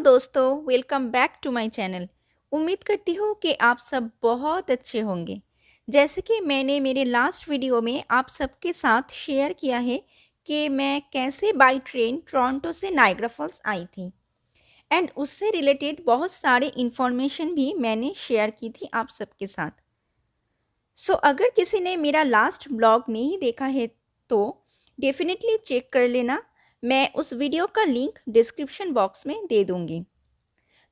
दोस्तों, welcome back to my channel. उम्मीद करती हूँ कि आप सब बहुत अच्छे होंगे। जैसे कि मैंने मेरे लास्ट वीडियो में आप सबके साथ शेयर किया है कि मैं कैसे बाय ट्रेन टोरंटो से नायग्रा फॉल्स आई थी एंड उससे रिलेटेड बहुत सारे इन्फॉर्मेशन भी मैंने शेयर की थी आप सबके साथ। अगर किसी ने मेरा लास्ट ब्लॉग नहीं देखा है तो डेफिनेटली चेक कर लेना। मैं उस वीडियो का लिंक डिस्क्रिप्शन बॉक्स में दे दूँगी।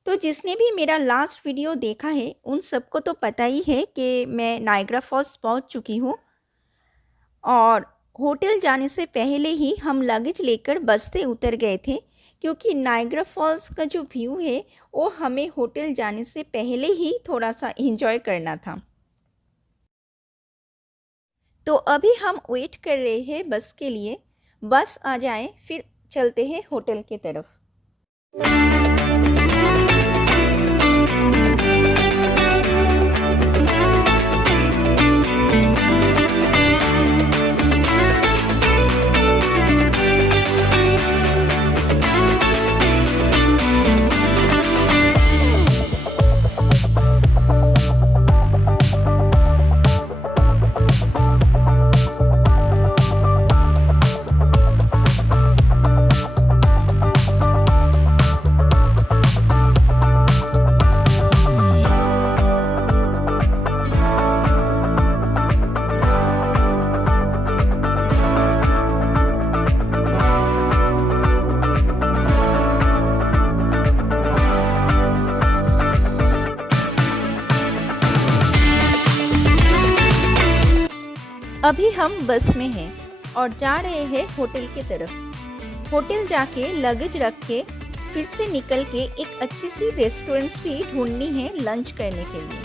तो जिसने भी मेरा लास्ट वीडियो देखा है उन सबको तो पता ही है कि मैं नायग्रा फॉल्स पहुंच चुकी हूँ और होटल जाने से पहले ही हम लगेज लेकर बस से उतर गए थे, क्योंकि नायग्रा फॉल्स का जो व्यू है वो हमें होटल जाने से पहले ही थोड़ा सा एंजॉय करना था। तो अभी हम वेट कर रहे हैं बस के लिए। बस आ जाए फिर चलते हैं होटल की तरफ। अभी हम बस में हैं और जा रहे हैं होटल की तरफ। होटल जाके लगेज रख के फिर से निकल के एक अच्छी सी रेस्टोरेंट्स भी ढूंढनी है लंच करने के लिए,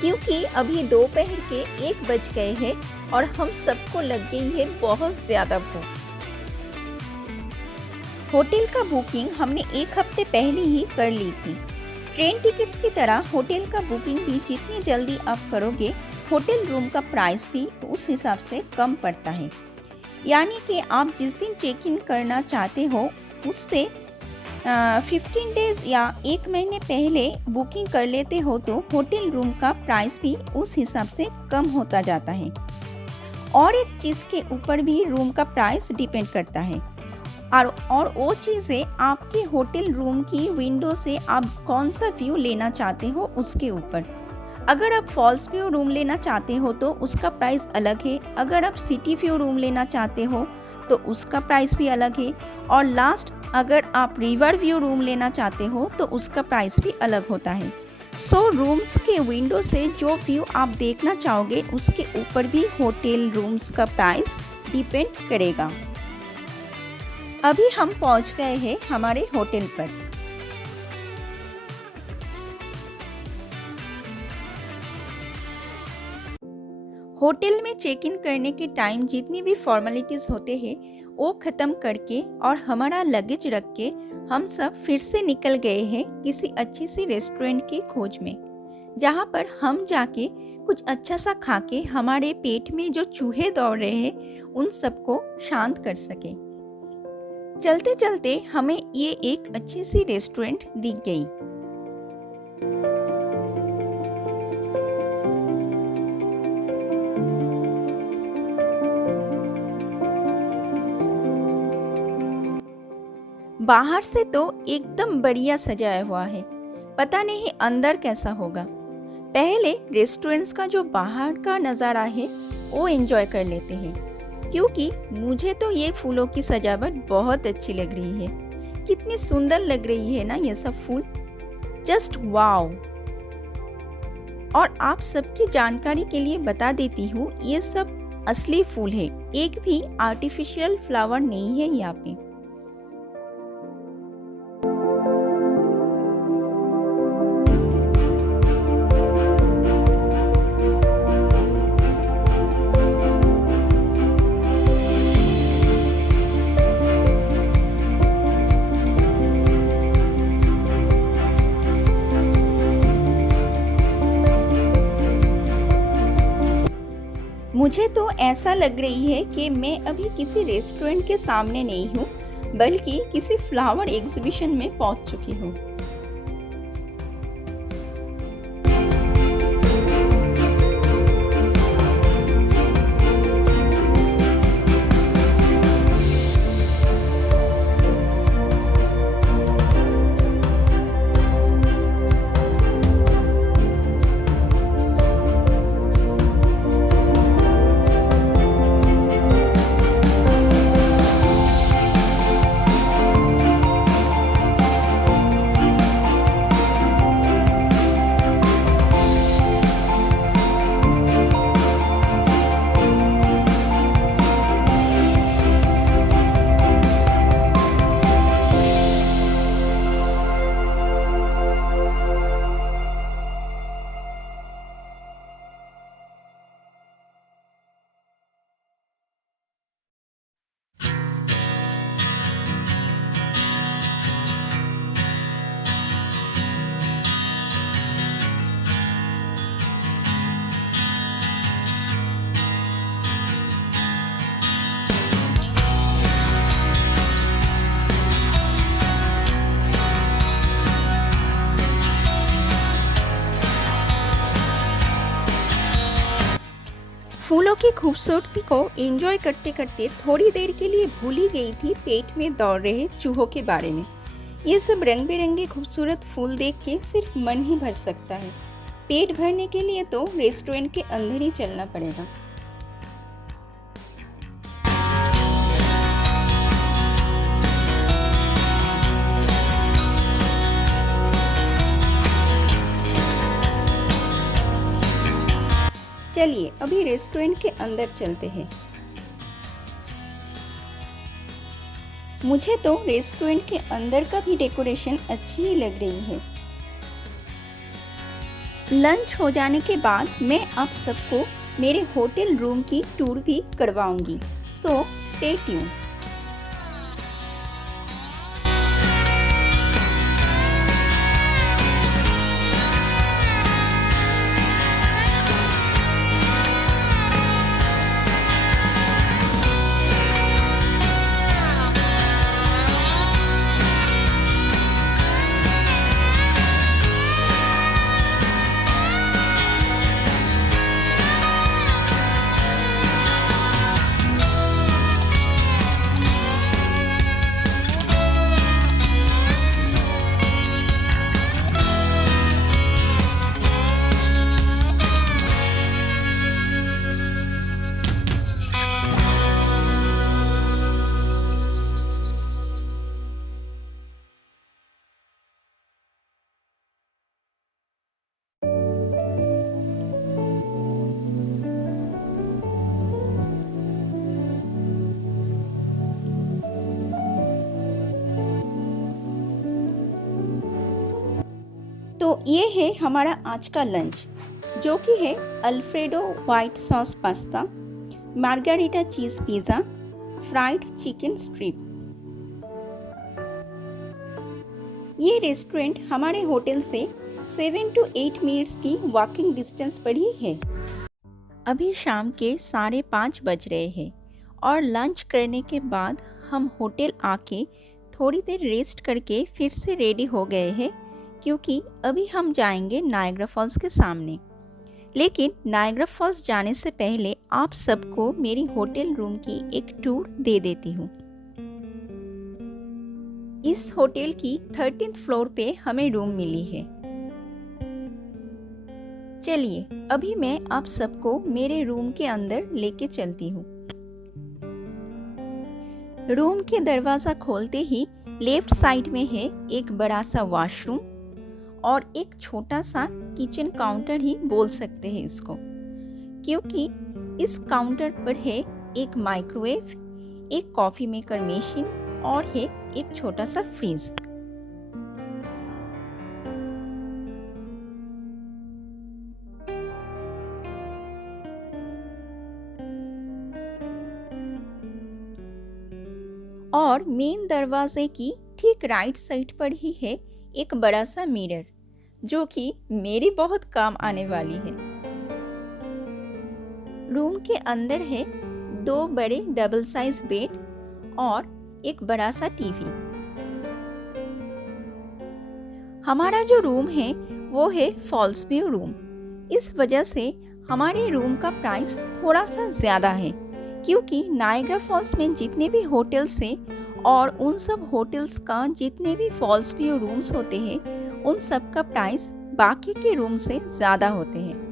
क्योंकि अभी दोपहर के 1 बज गए हैं और हम सबको लग गई है बहुत ज़्यादा भूख। होटल का बुकिंग हमने 1 हफ्ते पहले ही कर ली थी। ट्रेन टिकट्स की तरह होटल का बुकिंग भी जितनी जल्दी आप करोगे होटल रूम का प्राइस भी उस हिसाब से कम पड़ता है। यानी कि आप जिस दिन चेक इन करना चाहते हो उससे 15 डेज़ या 1 महीने पहले बुकिंग कर लेते हो तो होटल रूम का प्राइस भी उस हिसाब से कम होता जाता है। और एक चीज़ के ऊपर भी रूम का प्राइस डिपेंड करता है और वो चीज़ है आपके होटल रूम की विंडो से आप कौन सा व्यू लेना चाहते हो उसके ऊपर। अगर आप फॉल्स व्यू रूम लेना चाहते हो तो उसका प्राइस अलग है, अगर आप सिटी व्यू रूम लेना चाहते हो तो उसका प्राइस भी अलग है, और लास्ट अगर आप रिवर व्यू रूम लेना चाहते हो तो उसका प्राइस भी अलग होता है। रूम्स के विंडो से जो व्यू आप देखना चाहोगे उसके ऊपर भी होटल रूम्स का प्राइस डिपेंड करेगा। अभी हम पहुंच गए हैं हमारे होटल पर। होटल में चेक इन करने के टाइम जितनी भी फॉर्मेलिटीज़ होते हैं वो ख़त्म करके और हमारा लगेज रख के हम सब फिर से निकल गए हैं किसी अच्छी सी रेस्टोरेंट की खोज में, जहाँ पर हम जाके कुछ अच्छा सा खा के हमारे पेट में जो चूहे दौड़ रहे हैं उन सबको शांत कर सके। चलते चलते हमें ये एक अच्छी सी रेस्टोरेंट दिख गई। बाहर से तो एकदम बढ़िया सजाया हुआ है, पता नहीं अंदर कैसा होगा। पहले रेस्टोरेंट्स का जो बाहर का नज़ारा है वो एंजॉय कर लेते हैं, क्योंकि मुझे तो ये फूलों की सजावट बहुत अच्छी लग रही है। कितनी सुंदर लग रही है ना ये सब फूल, जस्ट वाव। और आप सबकी जानकारी के लिए बता देती हूँ, ये सब असली फूल है, एक भी आर्टिफिशियल फ्लावर नहीं है यहाँ पे। मुझे तो ऐसा लग रही है कि मैं अभी किसी रेस्टोरेंट के सामने नहीं हूँ, बल्कि किसी फ्लावर एग्जीबिशन में पहुंच चुकी हूँ। फूलों की खूबसूरती को एंजॉय करते करते थोड़ी देर के लिए भूल ही गई थी पेट में दौड़ रहे चूहों के बारे में। ये सब रंग बिरंगे खूबसूरत फूल देख के सिर्फ मन ही भर सकता है। पेट भरने के लिए तो रेस्टोरेंट के अंदर ही चलना पड़ेगा। चलिए अभी रेस्टोरेंट के अंदर चलते हैं। मुझे तो रेस्टोरेंट के अंदर का भी डेकोरेशन अच्छी ही लग रही है। लंच हो जाने के बाद मैं आप सबको मेरे होटल रूम की टूर भी करवाऊंगी, सो स्टे ट्यून। तो ये है हमारा आज का लंच, जो कि है Alfredo white sauce pasta, margherita cheese pizza, fried chicken strip. ये रेस्टोरेंट हमारे होटल से 7 to 8 मिनट्स की वॉकिंग डिस्टेंस पर ही है। अभी शाम के 5:30 बज रहे हैं और लंच करने के बाद हम होटल आके थोड़ी देर रेस्ट करके फिर से रेडी हो गए हैं, क्योंकि अभी हम जाएंगे नायग्रा फॉल्स के सामने। लेकिन नायग्रा फॉल्स जाने से पहले आप सबको मेरी होटल रूम की एक टूर दे देती हूँ। इस होटल की 13th फ्लोर पे हमें रूम मिली है। चलिए अभी मैं आप सबको मेरे रूम के अंदर लेके चलती हूँ। रूम के दरवाज़ा खोलते ही लेफ्ट साइड में है एक बड़ा सा वॉशरूम और एक छोटा सा किचन काउंटर ही बोल सकते हैं इसको, क्योंकि इस काउंटर पर है एक माइक्रोवेव, एक कॉफ़ी मेकर मशीन और है एक छोटा सा फ्रीज। और मेन दरवाजे की ठीक राइट साइड पर ही है एक बड़ा सा मिरर, जो कि मेरी बहुत काम आने वाली है। रूम के अंदर है 2 बड़े डबल साइज बेड और एक बड़ा सा टीवी। हमारा जो रूम है वो है फॉल्स व्यू रूम। इस वजह से हमारे रूम का प्राइस थोड़ा सा ज़्यादा है, क्योंकि नायग्रा फॉल्स में जितने भी होटल्स हैं और उन सब होटल्स का जितने भी फॉल्स व्यू रूम्स होते हैं उन सब का प्राइस बाकी के रूम से ज़्यादा होते हैं।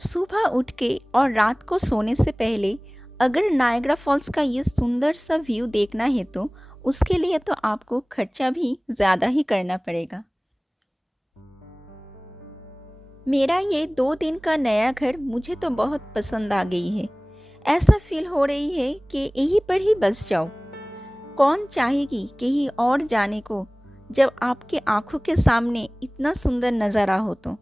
सुबह उठ के और रात को सोने से पहले अगर नायग्रा फॉल्स का ये सुंदर सा व्यू देखना है तो उसके लिए तो आपको खर्चा भी ज़्यादा ही करना पड़ेगा। मेरा ये 2 दिन का नया घर मुझे तो बहुत पसंद आ गई है। ऐसा फील हो रही है कि यहीं पर ही बस जाओ। कौन चाहेगी कहीं और जाने को जब आपके आंखों के सामने इतना सुंदर नज़ारा हो तो।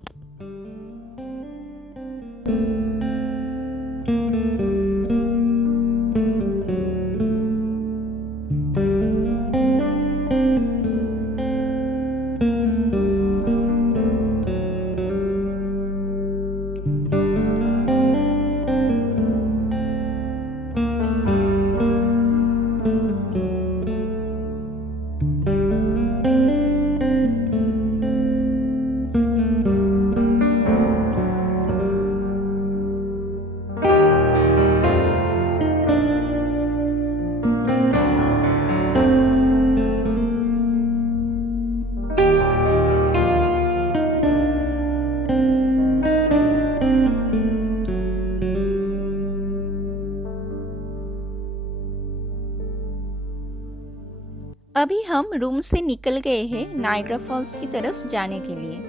अभी हम रूम से निकल गए हैं नायग्रा फॉल्स की तरफ जाने के लिए।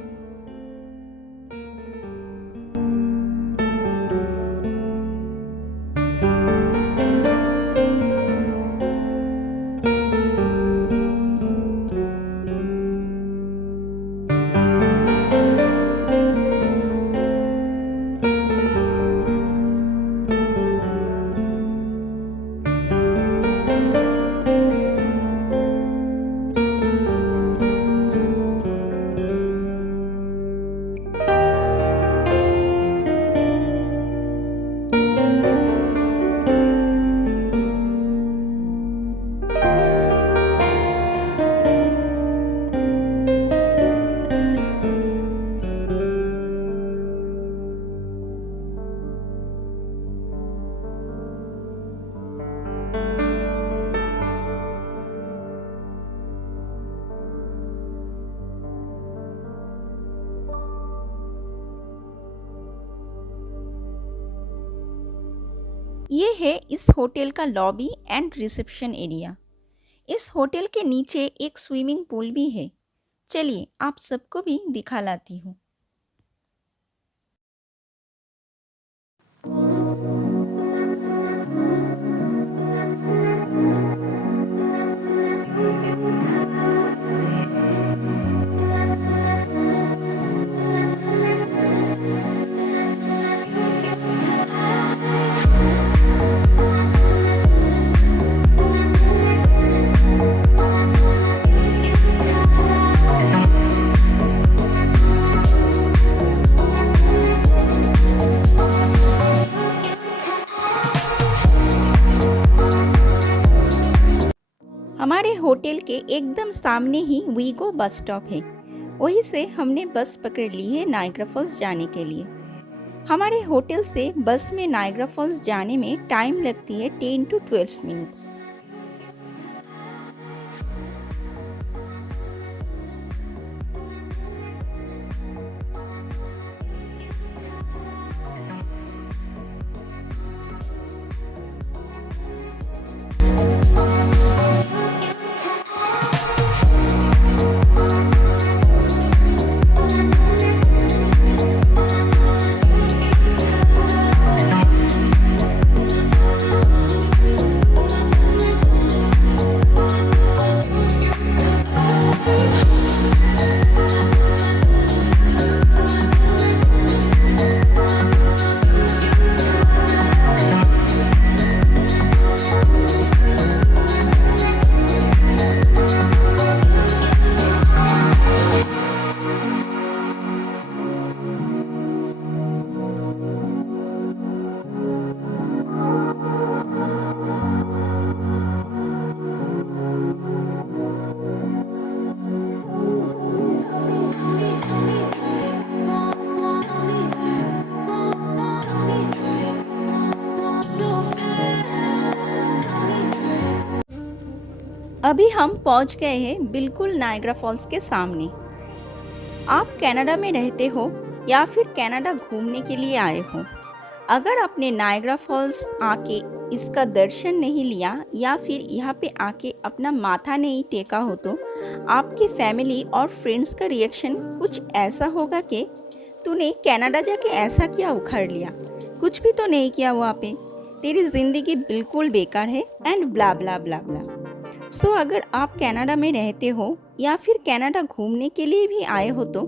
ये है इस होटल का लॉबी एंड रिसेप्शन एरिया। इस होटल के नीचे एक स्विमिंग पूल भी है। चलिए आप सबको भी दिखा लाती हूँ। हमारे होटल के एकदम सामने ही वीगो बस स्टॉप है। वहीं से हमने बस पकड़ ली है नायग्रा फॉल्स जाने के लिए। हमारे होटल से बस में नायग्रा फॉल्स जाने में टाइम लगती है 10 to 12 मिनट्स। अभी हम पहुंच गए हैं बिल्कुल नायग्रा फॉल्स के सामने। आप कनाडा में रहते हो या फिर कनाडा घूमने के लिए आए हो, अगर आपने नायग्रा फॉल्स आके इसका दर्शन नहीं लिया या फिर यहाँ पे आके अपना माथा नहीं टेका हो तो आपकी फैमिली और फ्रेंड्स का रिएक्शन कुछ ऐसा होगा कि तूने कनाडा जाके ऐसा क्या उखाड़ लिया, कुछ भी तो नहीं किया वहाँ पे, तेरी ज़िंदगी बिल्कुल बेकार है एंड ब्ला ब्ला ब्ला ब्ला। सो अगर आप कनाडा में रहते हो या फिर कनाडा घूमने के लिए भी आए हो तो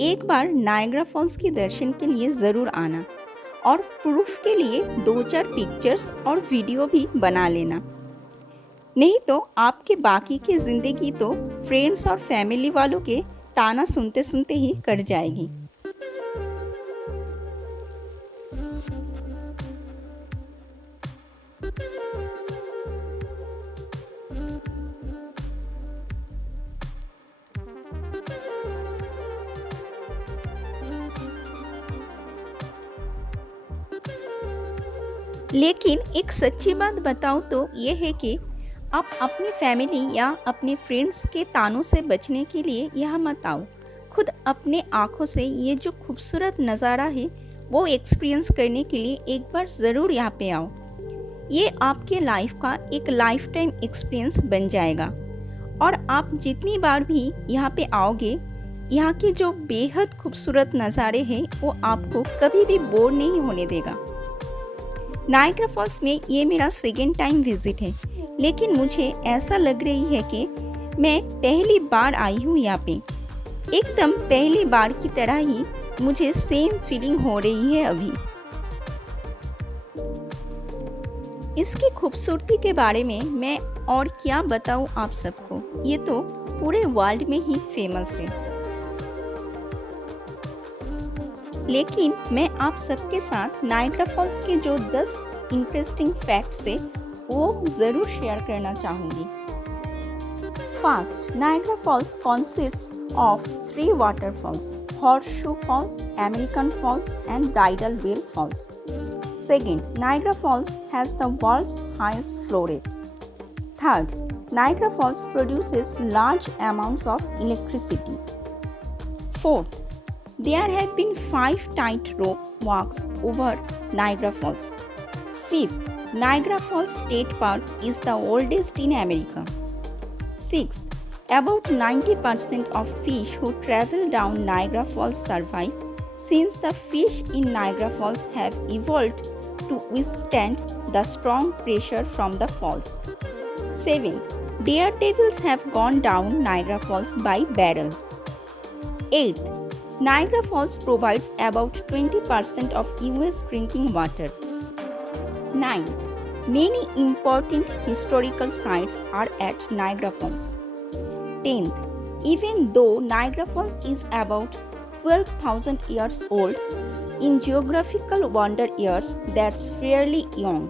एक बार नायग्रा फॉल्स के दर्शन के लिए ज़रूर आना और प्रूफ के लिए 2-4 पिक्चर्स और वीडियो भी बना लेना। नहीं तो आपके बाकी की ज़िंदगी तो फ्रेंड्स और फैमिली वालों के ताना सुनते सुनते ही कट जाएगी। लेकिन एक सच्ची बात बताऊं तो ये है कि आप अपनी फैमिली या अपने फ्रेंड्स के तानों से बचने के लिए यहाँ मत आओ। खुद अपने आँखों से ये जो खूबसूरत नज़ारा है वो एक्सपीरियंस करने के लिए एक बार ज़रूर यहाँ पे आओ। ये आपके लाइफ का एक लाइफ टाइम एक्सपीरियंस बन जाएगा और आप जितनी बार भी यहाँ पे आओगे, यहाँ के जो बेहद खूबसूरत नज़ारे हैं वो आपको कभी भी बोर नहीं होने देगा। नायग्रा फॉल्स में ये मेरा सेकेंड टाइम विजिट है, लेकिन मुझे ऐसा लग रही है कि मैं पहली बार आई हूँ यहाँ पे। एकदम पहली बार की तरह ही मुझे सेम फीलिंग हो रही है अभी। इसकी खूबसूरती के बारे में मैं और क्या बताऊँ आप सबको, ये तो पूरे वर्ल्ड में ही फेमस है। लेकिन मैं आप सबके साथ नायग्रा फॉल्स के जो 10 इंटरेस्टिंग फैक्ट्स है वो ज़रूर शेयर करना चाहूँगी। First, Niagara false consists of 3 waterfalls: Horseshoe Falls, American Falls and Bridal Veil Falls. Second, Niagara Falls has the world's highest flow rate. Third, Niagara Falls produces large amounts of electricity. Fourth, there have been 5 tightrope walks over Niagara Falls. Fifth, Niagara Falls State Park is the oldest in America. Sixth, about 90% of fish who travel down Niagara Falls survive, since the fish in Niagara Falls have evolved to withstand the strong pressure from the falls. Seventh, daredevils have gone down Niagara Falls by barrel. Eighth, Niagara Falls provides about 20% of US drinking water. 9th, many important historical sites are at Niagara Falls. 10th, even though Niagara Falls is about 12,000 years old, in geographical wonder years that's fairly young.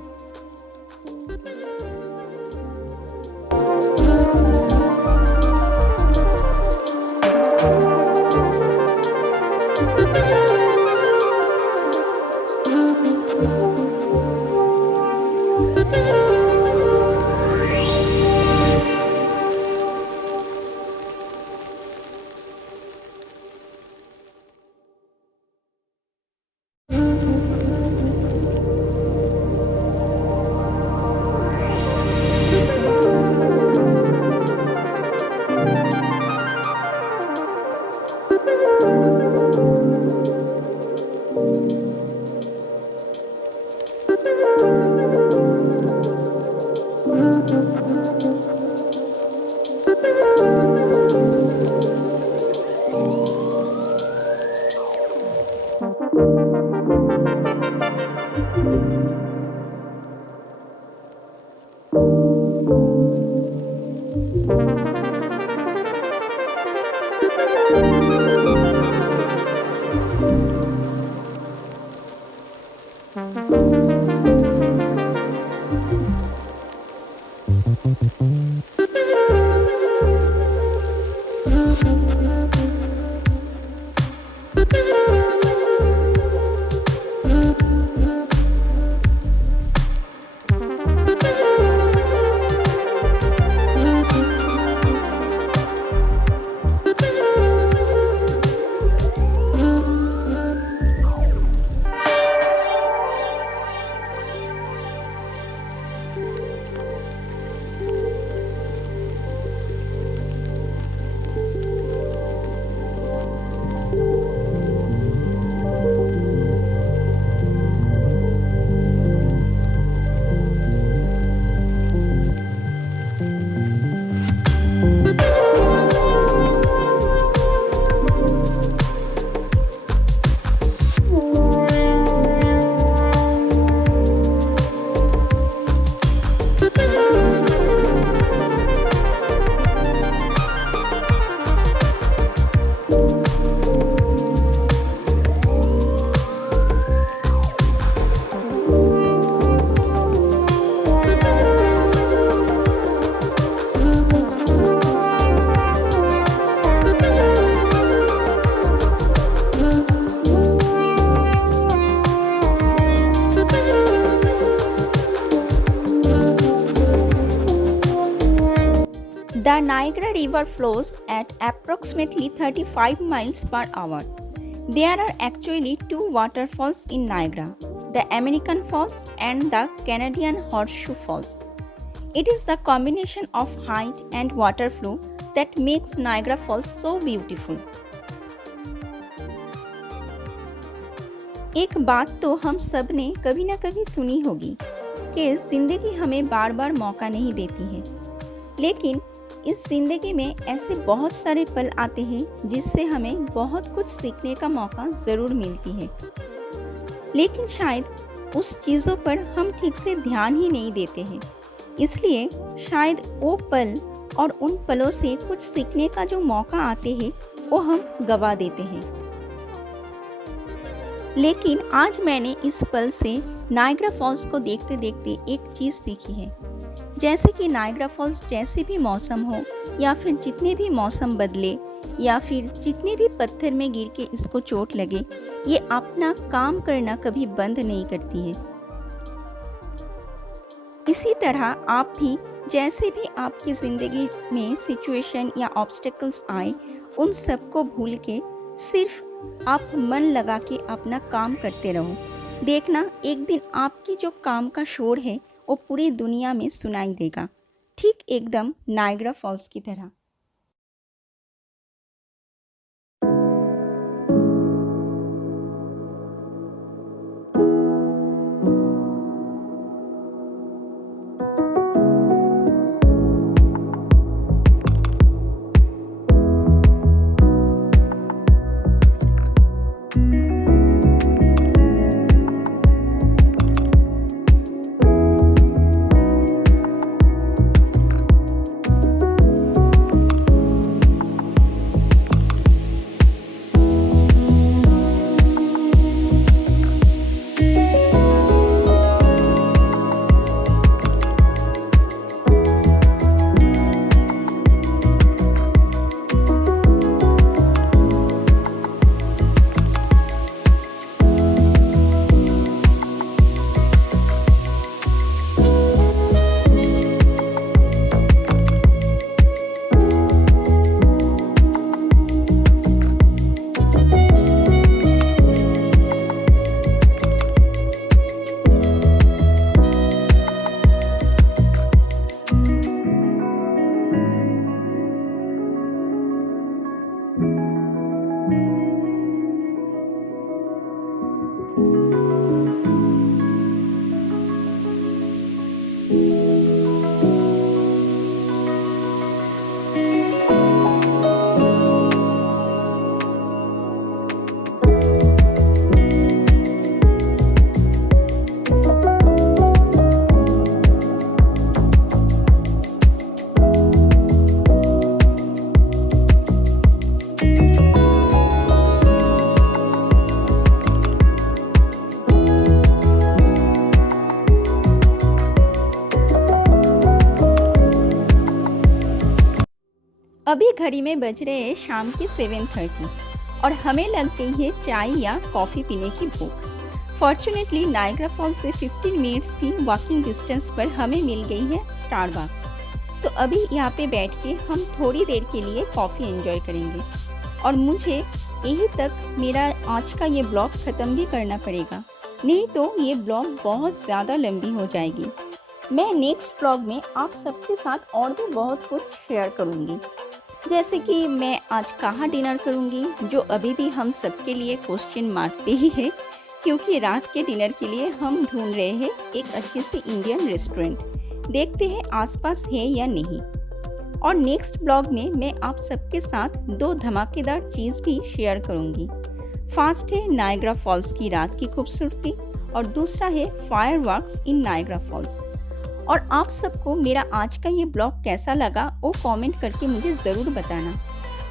The Niagara River flows at approximately 35 miles per hour. There are actually two waterfalls in Niagara, the American Falls and the Canadian Horseshoe Falls. It is the combination of height and water flow that makes Niagara Falls so beautiful. एक बात तो हम सब ने कभी ना कभी सुनी होगी कि जिंदगी हमें बार बार मौका नहीं देती है, लेकिन इस जिंदगी में ऐसे बहुत सारे पल आते हैं जिससे हमें बहुत कुछ सीखने का मौका ज़रूर मिलती है, लेकिन शायद उस चीज़ों पर हम ठीक से ध्यान ही नहीं देते हैं। इसलिए शायद वो पल और उन पलों से कुछ सीखने का जो मौका आते हैं वो हम गवा देते हैं। लेकिन आज मैंने इस पल से नायग्रा फॉल्स को देखते देखते एक चीज़ सीखी है, जैसे कि नायग्रा फॉल्स जैसे भी मौसम हो या फिर जितने भी मौसम बदले या फिर जितने भी पत्थर में गिर के इसको चोट लगे, ये अपना काम करना कभी बंद नहीं करती है। इसी तरह आप भी जैसे भी आपकी ज़िंदगी में सिचुएशन या ऑब्स्टेकल्स आए, उन सब को भूल के सिर्फ आप मन लगा के अपना काम करते रहो। देखना एक दिन आपकी जो काम का शोर है वो पूरी दुनिया में सुनाई देगा, ठीक एकदम नायग्रा फॉल्स की तरह। अभी घड़ी में बज रहे हैं शाम के 7:30 और हमें लग गई है चाय या कॉफ़ी पीने की भूख। फॉर्चुनेटली नायग्रा फॉल्स से 15 मिनट्स की वॉकिंग डिस्टेंस पर हमें मिल गई है स्टारबक्स। तो अभी यहाँ पे बैठ के हम थोड़ी देर के लिए कॉफ़ी एंजॉय करेंगे और मुझे यही तक मेरा आज का ये ब्लॉग ख़त्म भी करना पड़ेगा, नहीं तो ये ब्लॉग बहुत ज़्यादा लंबी हो जाएगी। मैं नेक्स्ट ब्लॉग में आप सबके साथ और भी बहुत कुछ शेयर करूँगी, जैसे कि मैं आज कहाँ डिनर करूँगी, जो अभी भी हम सबके लिए क्वेश्चन मार्क पे ही है, क्योंकि रात के डिनर के लिए हम ढूंढ रहे हैं एक अच्छी सी इंडियन रेस्टोरेंट। देखते हैं आसपास है या नहीं। और नेक्स्ट ब्लॉग में मैं आप सबके साथ 2 धमाकेदार चीज़ भी शेयर करूँगी। फर्स्ट है नायग्रा फॉल्स की रात की खूबसूरती और दूसरा है फायरवर्क्स इन नायग्रा फॉल्स। और आप सबको मेरा आज का ये ब्लॉग कैसा लगा वो कमेंट करके मुझे ज़रूर बताना।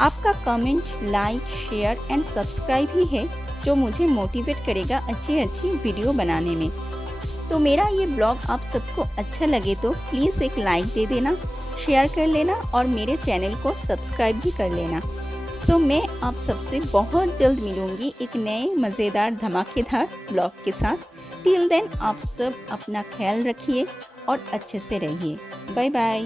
आपका comment, like, share and subscribe ही है जो मुझे मोटिवेट करेगा अच्छी वीडियो बनाने में। तो मेरा ये ब्लॉग आप सबको अच्छा लगे तो प्लीज़ एक लाइक दे देना, शेयर कर लेना और मेरे चैनल को सब्सक्राइब भी कर लेना। सो मैं आप सबसे बहुत जल्द मिलूँगी एक नए मज़ेदार धमाकेदार ब्लॉग के साथ। टिल देन आप सब अपना ख्याल रखिए और अच्छे से रहिए। Bye bye.